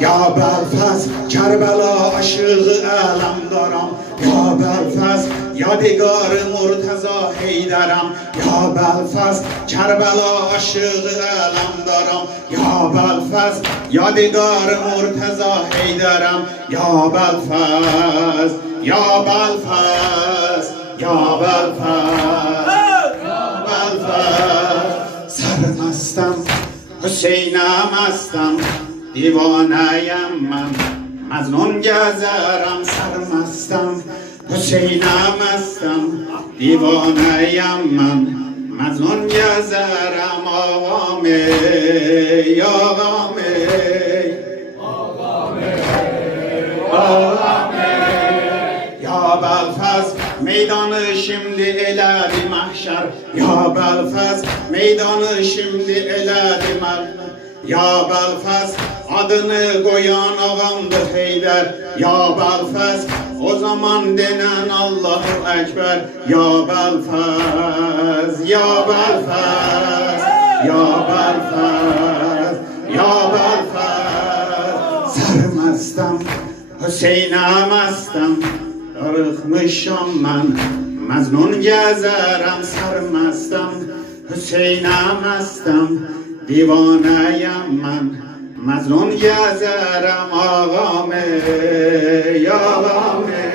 یا بلفز کربلا عاشق علم دارم، یا بلفز یادگار مرتضی حیدرم، یا بلفز کربلا عاشق علم دارم، یا بلفز یادگار مرتضی حیدرم، یا بلفز یا بلفز یا بلفز یا بلفز. سرمستم حسینم هستم، دیوانه‌ام من مظنون گذرم. سرمستم حسینم هستم، دیوانه‌ام من مظنون گذرم. آقا می آقا می آقا می یا بلفز میدان şimdi eladi mahşer، یا بلفز میدان şimdi eladi mahşer. Ya Belfaz adını koyan ağamdır Heydər, ya Belfaz o zaman denen Allahu Ekber. Ya Belfaz ya Belfaz ya Belfaz ya Belfaz. Sarmastam Hüseyin'am astam, darıxmışam mən məznun gəzərəm. Sarmastam Hüseyin'am astam, دیوانه‌ام من مظنون گذرم. آقا می آقا می